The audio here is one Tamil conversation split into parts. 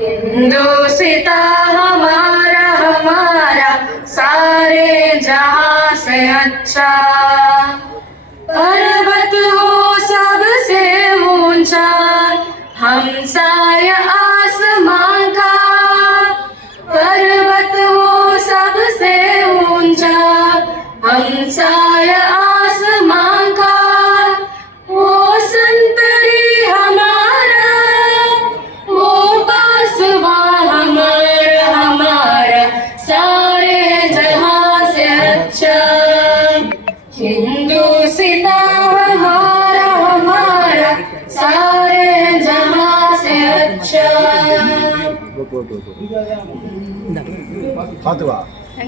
हिंदुस्ता हमारा हमारा सारे जहां से अच्छा, पर्वत हो सबसे ऊंचा हमसाया आसमां का, पर्वत हो सबसे ऊंचा हमसाया आसमां का, वो संतरी हमारा वो बासवा हमारा हमारा सारे जहां से अच्छा, हिंदुस्ता हमारा हमारा सारे जहां से अच्छा।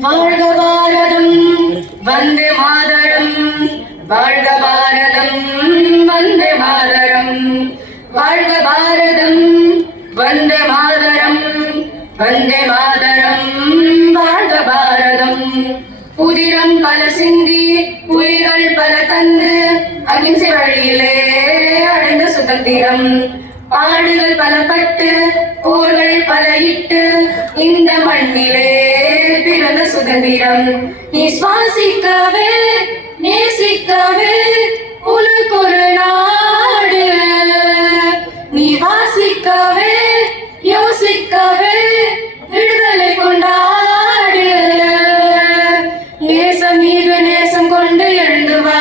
வாழ்க பாரதம் வந்தே மாதரம், வாழ்க பாரதம் வந்தே மாதரம், வாழ்க பாரதம் வந்தே மாதரம், வந்தே மாதரம் வாழ்க பாரதம். புதிரம் பல சிந்தி உயிர்கள் பல தந்து அகிம்சை வழியிலே அடைந்த சுதந்திரம், பாடுகள் பல பட்டு போர்கள் பல இட்டு இந்த மண்ணிலே பிறந்த சுதந்திரம். நீ சுவாசிக்கவே நேசிக்கவே உனக்கொரு நாடு, நீ வாசிக்கவே யோசிக்கவே விடுதலை கொண்டாடு. நேசம் மீது நேசம் கொண்டு எழுந்து வா,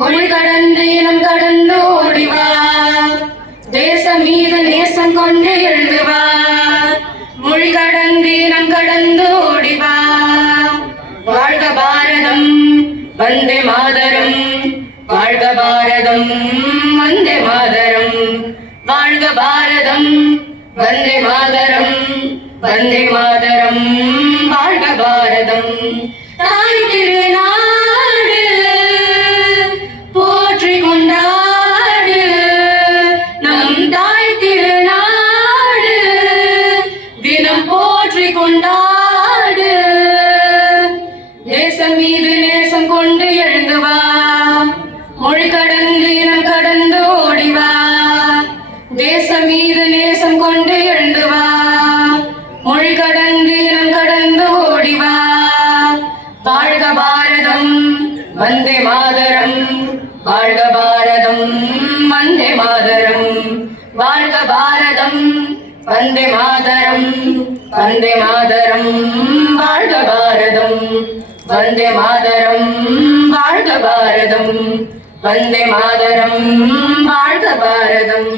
மொழி கடந்து இனம் கடந்து ஓடிவா, தேசம் மீது நேசம் கொண்டு எழுந்து வா, மொழி கடந்து இனம் கடந்து ஓடிவா. வாழ்க பாரதம் வந்தே மாதரம், வாழ்க பாரதம் வந்தே மாதரம், வாழ்க பாரதம் வந்தே மாதரம், வந்தே மாதரம் வாழ்க பாரதம். தாய் திருநாடு போற்றி கொண்டாடு, நம் தாய் திருநாடு தினம் போற்றி கொண்டாடு. தேசம் மீது நேசம் கொண்டு எழுந்து வா, மொழி கடந்து இனம் கடந்து ஓடிவா, தேசம் மீது நேசம் கொண்டு எழுந்து வா, மொழி கடந்து இனம் கடந்து ஓடிவா. வாழ்க பாரதம் வந்தே மாதரம், வாழ்க பாரதம் வந்தே மாதரம், வாழ்க பாரதம் வந்தே மாதரம், வந்தே மாதரம் வாழ்க பாரதம், வந்தே மாதரம் வாழ்க பாரதம், வந்தே மாதரம் வாழ்க பாரதம்.